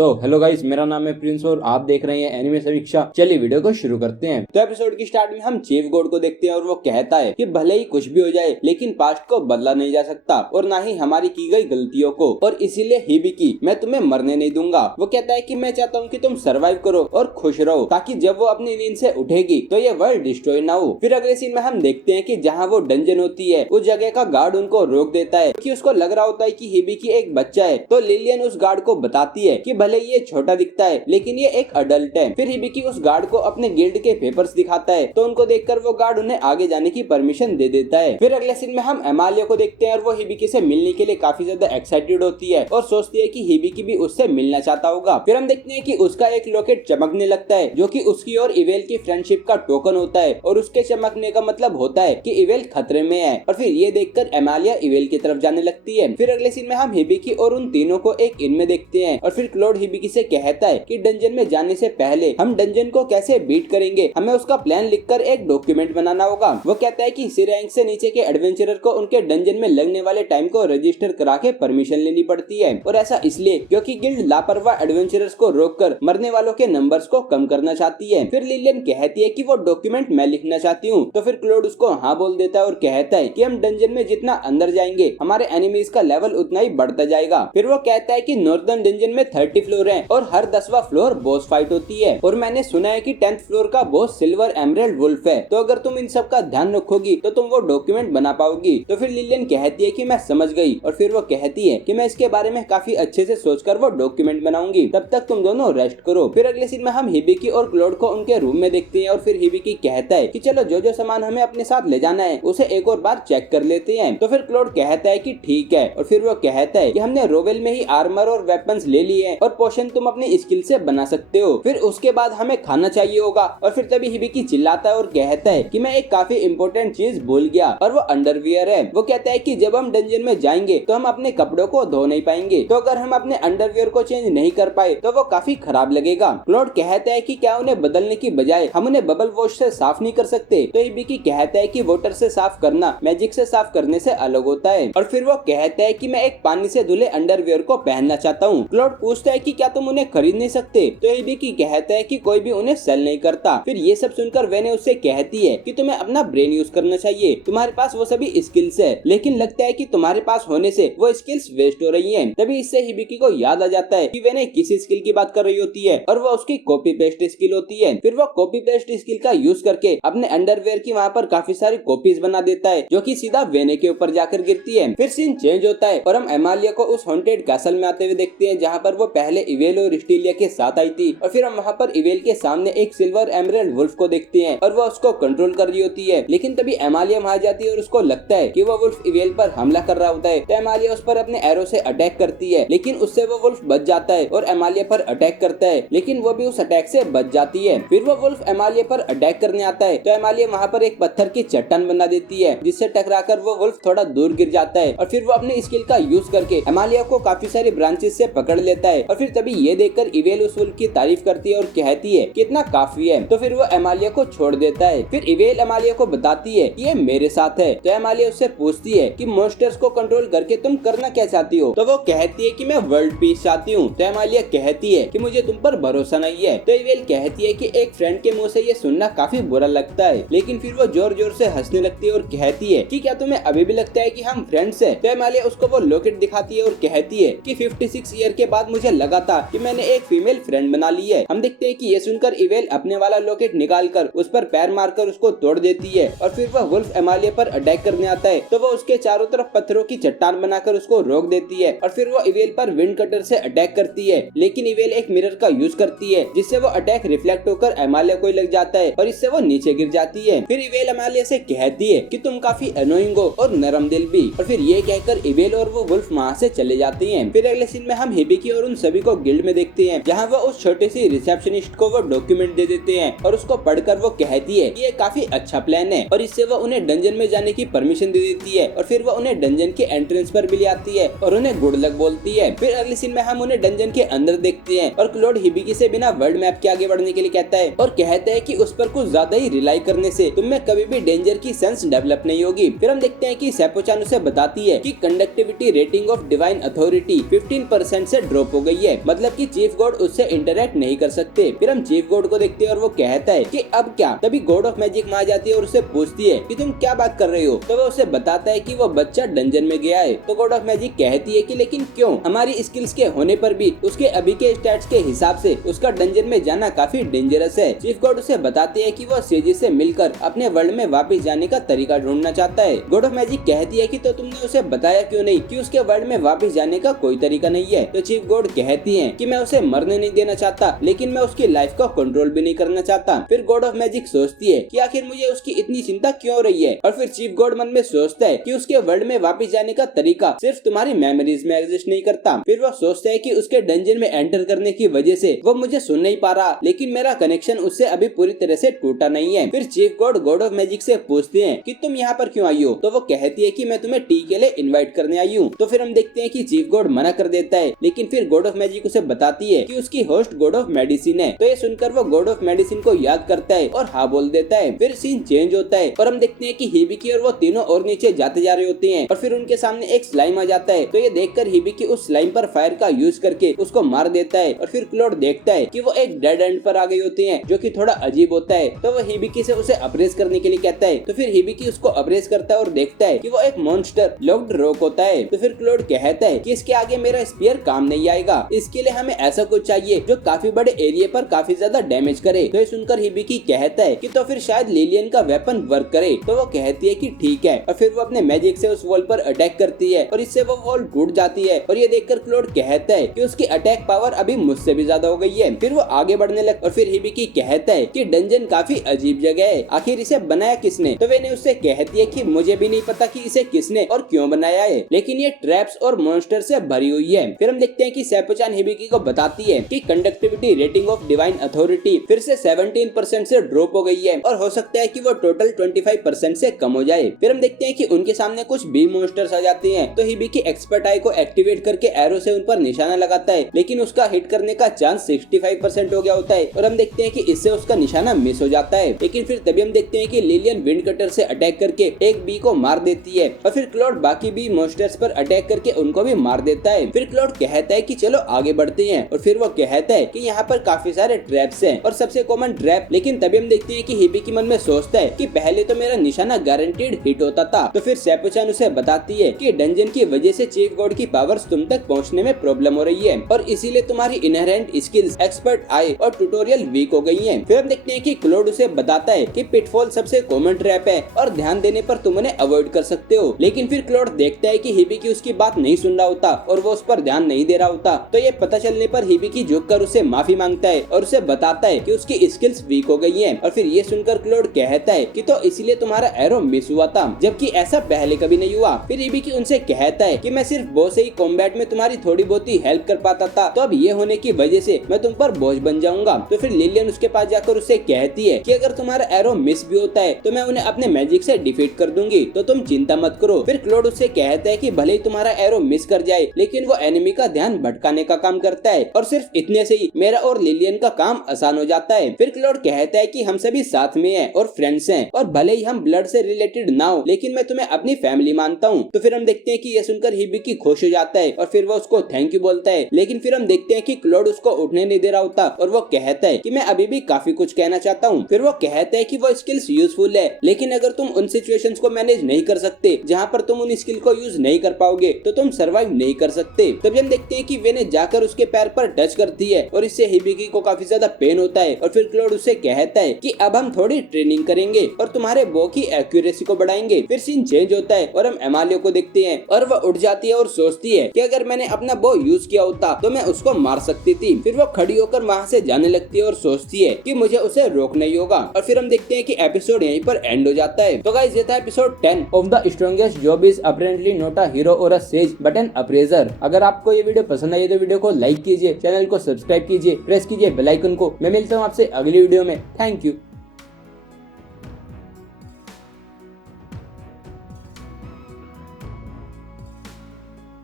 तो hello guys, मेरा नाम है प्रिंस और आप देख रहे हैं एनिमे समीक्षा। चलिए वीडियो को शुरू करते हैं। तो एपिसोड की स्टार्ट में हम चीफ गॉड को देखते हैं और वो कहता है कि भले ही कुछ भी हो जाए लेकिन पास्ट को बदला नहीं जा सकता और ना ही हमारी की गई गलतियों को, और इसीलिए हिबिकी मैं तुम्हें मरने नहीं दूंगा। वो कहता है कि मैं चाहता हूँ कि तुम सर्वाइव करो और खुश रहो ताकि जब वो अपनी नींद से उठेगी तो ये वर्ल्ड डिस्ट्रॉय ना हो। फिर अगले सीन में हम देखते हैं कि जहाँ वो डंजन होती है उस जगह का गार्ड उनको रोक देता है कि उसको लग रहा होता है कि हिबिकी एक बच्चा है। तो लिलियन उस गार्ड को बताती है कि भले ये छोटा दिखता है लेकिन ये एक अडल्ट है। फिर हिबिकी उस गार्ड को अपने गिल्ड के पेपर्स दिखाता है तो उनको देखकर वो गार्ड उन्हें आगे जाने की परमिशन दे देता है। फिर अगले सीन में हम एमालिया को देखते हैं और वो हिबिकी से मिलने के लिए काफी ज्यादा एक्साइटेड होती है और सोचती है कि हिबिकी भी उससे मिलना चाहता होगा। फिर हम देखते हैं कि उसका एक लॉकेट चमकने लगता है जो कि उसकी और इवेल की फ्रेंडशिप का टोकन होता है और उसके चमकने का मतलब होता है कि इवेल खतरे में है। और फिर ये देखकर एमालिया इवेल की तरफ जाने लगती है। फिर अगले सीन में हम हिबिकी और उन तीनों को एक इन में देखते हैं और फिर क्लॉड हिबिकी से कहता है कि डंजन में जाने से पहले हम डंजन को कैसे बीट करेंगे, हमें उसका प्लान लिखकर एक डॉक्यूमेंट बनाना होगा। वो कहता है कि सी रैंक से नीचे के एडवेंचरर को उनके डंजन में लगने वाले टाइम को रजिस्टर करा के परमिशन लेनी पड़ती है और ऐसा इसलिए क्योंकि गिल्ड लापरवाह एडवेंचरर्स को रोककर मरने वालों के नंबर्स को कम करना चाहती है। फिर लिलियन कहती है कि वो डॉक्यूमेंट मैं लिखना चाहती हूँ तो फिर क्लॉड उसको हाँ बोल देता है और कहता है कि हम डंजन में जितना अंदर जाएंगे हमारे एनिमीज का लेवल उतना ही बढ़ता जाएगा। फिर वो कहता है कि नॉर्दर्न डंजन में 30 फ्लोर हैं और हर 10वां फ्लोर बॉस फाइट होती है और मैंने सुना है कि 10th फ्लोर का बॉस सिल्वर एमरल्ड वुल्फ है, तो अगर तुम इन सब का ध्यान रखोगी तो तुम वो डॉक्यूमेंट बना पाओगी। तो फिर लिलियन कहती है कि मैं समझ गई और फिर वो कहती है कि मैं इसके बारे में काफी अच्छे से सोचकर वो डॉक्यूमेंट बनाऊंगी, तब तक तुम दोनों रेस्ट करो। फिर अगले सीन में हम हिबिकी और क्लॉड को उनके रूम में देखते हैं और फिर हिबिकी कहता है कि चलो जो जो सामान हमें अपने साथ ले जाना है उसे एक और बार चेक कर लेते हैं। तो फिर क्लॉड कहता है कि ठीक है और फिर वो कहता है कि हमने रोवेल में ही आर्मर और वेपन्स ले लिए हैं और पोशन तुम अपनी स्किल से बना सकते हो। फिर उसके बाद हमें खाना चाहिए होगा। और फिर तभी हिबिकी चिल्लाता है और कहता है कि मैं एक काफी इंपॉर्टेंट चीज भूल गया और वो अंडरवियर है। वो कहता है कि जब हम डंजन में जाएंगे तो हम अपने कपड़ों को धो नहीं पाएंगे, तो अगर हम अपने अंडरवियर को चेंज नहीं कर पाए तो वो काफी खराब लगेगा। क्लॉड कहता है कि क्या उन्हें बदलने की बजाय हम उन्हें बबल वॉश से साफ नहीं कर सकते। तो हिबिकी कहता है कि वाटर से साफ करना मैजिक से साफ करने से अलग होता है। और फिर वो कहता है कि मैं एक पानी से धुले अंडरवियर को पहनना चाहता हूँ। क्लॉड पूछता है कि क्या तुम उन्हें खरीद नहीं सकते। तो हिबिकी कहता है कि कोई भी उन्हें सेल नहीं करता। फिर ये सब सुनकर वेने उससे कहती है कि तुम्हें अपना ब्रेन यूज करना चाहिए, तुम्हारे पास वो सभी स्किल्स है लेकिन लगता है कि तुम्हारे पास होने से वो स्किल्स वेस्ट हो रही हैं। तभी इससे हिबिकी को याद आ जाता है कि वेने किसी स्किल की बात कर रही होती है और वो उसकी कॉपी पेस्ट स्किल होती है। फिर वो कॉपी पेस्ट स्किल का यूज करके अपने अंडरवेयर की वहाँ पर काफी सारी कॉपीज बना देता है जो कि सीधा वेने के ऊपर जाकर गिरती है। फिर सीन चेंज होता है और हम एमालिया को उस हॉन्टेड कैसल में आते हुए देखते हैं जहाँ पर वो पहले इवेल और स्टीलिया के साथ आई थी। और फिर हम वहाँ पर इवेल के सामने एक सिल्वर एमरल्ड वुल्फ को देखते हैं और वो उसको कंट्रोल कर रही होती है, लेकिन तभी एमालिया वहाँ जाती है और उसको लगता है कि वो वुल्फ इवेल पर हमला कर रहा होता है। तो एमालिया उस पर अपने एरो से अटैक करती है लेकिन उससे वो वुल्फ बच जाता है और एमालिया पर अटैक करता है लेकिन वो भी उस अटैक से बच जाती है। फिर वो वुल्फ एमालिया पर अटैक करने आता है तो एमालिया वहाँ पर एक पत्थर की चट्टान बना देती है जिससे टकराकर वो वुल्फ थोड़ा दूर गिर जाता है। और फिर वो अपनी स्किल का यूज करके एमालिया को काफी सारी ब्रांचेस से पकड़ लेता है। और फिर तभी ये देखकर इवेल उस वुल्फ की तारीफ करती है और कहती है कि इतना काफी है। तो फिर वो एमालिया को छोड़ देता है। फिर इवेल एमालिया को बताती है कि ये मेरे साथ है। तो एमालिया उससे पूछती है कि मॉन्स्टर्स को कंट्रोल करके तुम करना क्या चाहती हो। तो वो कहती है कि मैं वर्ल्ड पीस चाहती हूँ। तो एमालिया कहती है कि मुझे तुम पर भरोसा नहीं है। तो इवेल कहती है कि एक फ्रेंड के मुंह से ये सुनना काफी बुरा लगता है, लेकिन फिर वो जोर जोर से हंसने लगती है और कहती है कि क्या तुम्हें अभी भी लगता है कि हम फ्रेंड्स हैं। तो एमालिया उसको वो लॉकेट दिखाती है और कहती है कि 56 ईयर के बाद मुझे लगा था कि मैंने एक फीमेल फ्रेंड बना ली है। हम देखते हैं कि ये सुनकर इवेल अपने वाला लॉकेट निकालकर उस पर पैर मारकर उसको तोड़ देती है। और फिर वह वुल्फ एमालिया पर अटैक करने आता है तो वो उसके चारों तरफ पत्थरों की चट्टान बनाकर उसको रोक देती है। और फिर वो इवेल पर विंड कटर से अटैक करती है लेकिन इवेल एक मिरर का यूज करती है जिससे वो अटैक रिफ्लेक्ट होकर एमालिया को लग जाता है और इससे वो नीचे गिर जाती है। फिर इवेल एमालिया से कहती है कि तुम काफी अनोइंग हो और नरम दिल भी। और फिर ये कहकर इवेल और वो वुल्फ वहाँ से चले जाती हैं। फिर अगले सीन में हम हिबिकी और उन सभी को गिल्ड में देखते हैं जहाँ वो उस छोटे सी रिसेप्शनिस्ट को वो डॉक्यूमेंट दे देते हैं और उसको पढ़कर वो कहती है कि ये काफी अच्छा प्लान है और इससे वो उन्हें डंजन में जाने की परमिशन दे देती है। और फिर वो उन्हें डंजन के एंट्रेंस पर भी ले आती है और उन्हें गुड लक बोलती है। फिर अगले सीन में हम उन्हें डंजन के अंदर देखते हैं और क्लॉड हिबिकी से बिना वर्ल्ड मैप के आगे बढ़ने के लिए कहता है और कहता है कि उस पर कुछ ज्यादा ही रिलाई करने से तुम में कभी भी डेंजर की सेंस डेवलप नहीं होगी। फिर हम देखते हैं कि सेपोचान उसे बताती है कि conductivity rating of divine authority 15% से ड्रॉप हो गई है है, मतलब कि चीफ गॉड उससे इंटरेक्ट नहीं कर सकते। फिर हम चीफ गॉड को देखते हैं और वो कहता है कि अब क्या। तभी गॉड ऑफ मैजिक वहाँ जाती है और उससे पूछती है कि तुम क्या बात कर रहे हो। तो वो उसे बताता है कि वो बच्चा डंजन में गया है। तो गॉड ऑफ मैजिक कहती है कि लेकिन क्यों, हमारी स्किल्स के होने पर भी उसके अभी के स्टैट्स के हिसाब से उसका डंजन में जाना काफी डेंजरस है। चीफ गॉड उसे बताती है कि वो सेजी से मिलकर अपने वर्ल्ड में वापस जाने का तरीका ढूंढना चाहता है। गॉड ऑफ मैजिक कहती है कि तो तुमने उसे बताया क्यों नहीं कि उसके वर्ल्ड में वापस जाने का कोई तरीका नहीं है। तो चीफ गॉड कहती है कि मैं उसे मरने नहीं देना चाहता, लेकिन मैं उसकी लाइफ का कंट्रोल भी नहीं करना चाहता। फिर गॉड ऑफ मैजिक सोचती है कि आखिर मुझे उसकी इतनी चिंता क्यों हो रही है। और फिर चीफ गॉड मन में सोचता है कि उसके वर्ल्ड में वापस जाने का तरीका सिर्फ तुम्हारी मेमोरीज में एग्जिस्ट नहीं करता। फिर वो सोचता है कि उसके डंजन में एंटर करने की वजह से वो मुझे सुन नहीं पा रहा, लेकिन मेरा कनेक्शन उससे अभी पूरी तरह से टूटा नहीं है। फिर chief God God of magic से पूछते हैं कि तुम यहाँ पर क्यों आई हो। तो वो कहती है कि मैं तुम्हें टी के लिए इनवाइट करने आई हूँ। तो फिर हम देखते हैं कि चीफ गॉड मना कर देता है, लेकिन फिर गॉड ऑफ मैजिक उसे बताती है कि उसकी होस्ट गॉड ऑफ मेडिसिन है। तो ये सुनकर वो गॉड ऑफ मेडिसिन को याद करता है और हाँ बोल देता है। फिर सीन चेंज होता है और हम देखते हैं कि हिबिकी और वो तीनों और नीचे जाते जा रहे होते हैं और फिर उनके सामने एक स्लाइम आ जाता है। तो ये देखकर हिबिकी उस स्लाइम पर फायर का यूज करके उसको मार देता है और फिर क्लॉड देखता है कि वो एक डेड एंड पर आ गए होते हैं, जो कि थोड़ा अजीब होता है। तो वो हिबिकी से उसे अप्रेस करने के लिए कहता है। तो फिर हिबिकी उसको अप्रेस करता है और देखता है कि वो एक मॉन्स्टर लॉक्ड रॉक होता है। तो फिर क्लॉड कहता है कि इसके आगे मेरा स्पीयर काम नहीं आएगा, इसके लिए हमें ऐसा कुछ चाहिए जो काफी बड़े एरिया पर काफी ज्यादा डैमेज करे। तो ये सुनकर हिबिकी कहता है कि तो फिर शायद लिलियन का वेपन वर्क करे। तो वो कहती है कि ठीक है और फिर वो अपने मैजिक से उस वॉल पर अटैक करती है और इससे वो वॉल टूट जाती है। और ये देखकर क्लॉड कहता है कि उसकी अटैक पावर अभी मुझसे भी ज्यादा हो गई है। फिर वो आगे बढ़ने लग और फिर हिबिकी कहता है कि डंजन काफी अजीब जगह है, आखिर इसे बनाया किसने। तो वेने उससे कहती है कि मुझे भी नहीं पता कि इसे किसने और क्यों बनाया है, लेकिन ये ट्रैप्स और मॉन्स्टर से भरी हुई है। फिर हम देखते हैं कि सेपोचान हिबिकी को बताती है कि conductivity rating of divine authority फिर से 17% से ड्रॉप हो गई है और हो सकता है कि वो टोटल 25% से कम हो जाए। फिर हम देखते हैं कि उनके सामने कुछ बी मॉन्स्टर्स आ जाते हैं। तो हिबिकी एक्सपर्ट आई को एक्टिवेट करके एरो से उन पर निशाना लगाता है, लेकिन उसका हिट करने का चांस 65% हो गया होता है और हम देखते हैं कि इससे उसका निशाना मिस हो जाता है। लेकिन फिर तभी हम देखते हैं कि लिलियन विंड कटर से अटैक करके एक बी को मार देती है और फिर क्लॉड बाकी बी मॉन्स्टर्स पर अटैक करके उनको भी मार देता है। फिर क्लॉड कहता है कि चलो आगे बढ़ते हैं और फिर वो कहता है कि यहाँ पर काफी सारे ट्रैप्स हैं और सबसे कॉमन ट्रैप। लेकिन तभी हम देखते हैं कि हिबिकी मन में सोचता है कि पहले तो मेरा निशाना गारंटीड हिट होता था। तो फिर सेपोचान उसे बताती है कि डंजन की वजह से चीफ गॉड की पावर्स तुम तक पहुंचने में प्रॉब्लम हो रही है और इसीलिए तुम्हारी इनहेरेंट स्किल्स, एक्सपर्ट आई और ट्यूटोरियल वीक हो गई हैं। फिर हम देखते हैं कि क्लॉड उसे बताता है कि पिटफॉल सबसे कॉमन ट्रैप है और ध्यान देने पर तुम उन्हें अवॉइड कर सकते हो। लेकिन फिर क्लॉड देखता है कि हिबिकी उसकी बात नहीं सुन रहा होता और वो उस पर ध्यान नहीं दे रहा होता। तो ये पता चलने पर हिबिकी झुककर उसे माफी मांगता है और उसे बताता है कि उसकी स्किल्स वीक हो गई हैं। और फिर ये सुनकर क्लॉड कहता है कि तो इसलिए तुम्हारा एरो मिस हुआ था, जबकि ऐसा पहले कभी नहीं हुआ। फिर हिबिकी उनसे कहता है कि मैं सिर्फ बॉस से ही कॉम्बैट में तुम्हारी थोड़ी बहुत ही हेल्प कर पाता था, तो अब ये होने की वजह से मैं तुम पर बोझ बन जाऊंगा। तो फिर लिलियन उसके पास जाकर उससे कहती है कि अगर तुम्हारा एरो मिस भी होता है तो मैं उन्हें अपने मैजिक से डिफीट कर दूंगी, तो तुम चिंता मत करो। फिर क्लॉड उससे कहता है कि भले ही तुम्हारा एरो मिस कर जाए, लेकिन वो एनिमी का ध्यान भटकाने का काम करता है और सिर्फ इतने से ही मेरा और लिलियन का काम आसान हो जाता है। फिर क्लॉड कहता है कि हम सभी साथ में हैं और फ्रेंड्स हैं और भले ही हम ब्लड से रिलेटेड ना हो, लेकिन मैं तुम्हें अपनी फैमिली मानता हूँ। तो फिर हम देखते हैं कि यह सुनकर हिबिकी खुश हो जाता है और फिर वो उसको थैंक यू बोलता है। लेकिन फिर हम देखते हैं कि क्लॉड उसको उठने नहीं दे रहा होता और वो कहता है कि मैं अभी भी काफी कुछ कहना चाहता हूँ। फिर वो कहता है कि वो स्किल्स यूजफुल है, लेकिन अगर तुम उन सिचुएशंस को मैनेज नहीं कर सकते जहाँ पर तुम उन स्किल को यूज नहीं कर पाओगे, तो तुम सर्वाइव नहीं कर सकते। तभी हम देखते हैं कि वेने जाकर उसके पैर पर टच करती है और इससे हिबिकी को काफी ज्यादा पेन होता है और फिर क्लॉड उससे कहता है कि अब हम थोड़ी ट्रेनिंग करेंगे और तुम्हारे बो की एक्यूरेसी को बढ़ाएंगे। फिर सीन चेंज होता है और हम एमालियो को देखते हैं और वह उठ जाती है और सोचती है कि अगर मैंने अपना बो यूज किया होता तो मैं उसको मार सकती थी। फिर वो खड़ी होकर वहाँ से जाने लगती है और सोचती है कि मुझे उसे रोकना ही होगा। और फिर हम देखते हैं कि एपिसोड यहीं पर एंड हो जाता है। तो गाइस ये था episode 10 of the strongest job is apparently not a hero और a sage but an appraiser. अगर आपको ये वीडियो पसंद आई तो वीडियो को लाइक कीजिए, चैनल को सब्सक्राइब कीजिए, प्रेस कीजिए बेल आइकन को। मैं मिलता हूँ आपसे अगली वीडियो में। Thank you.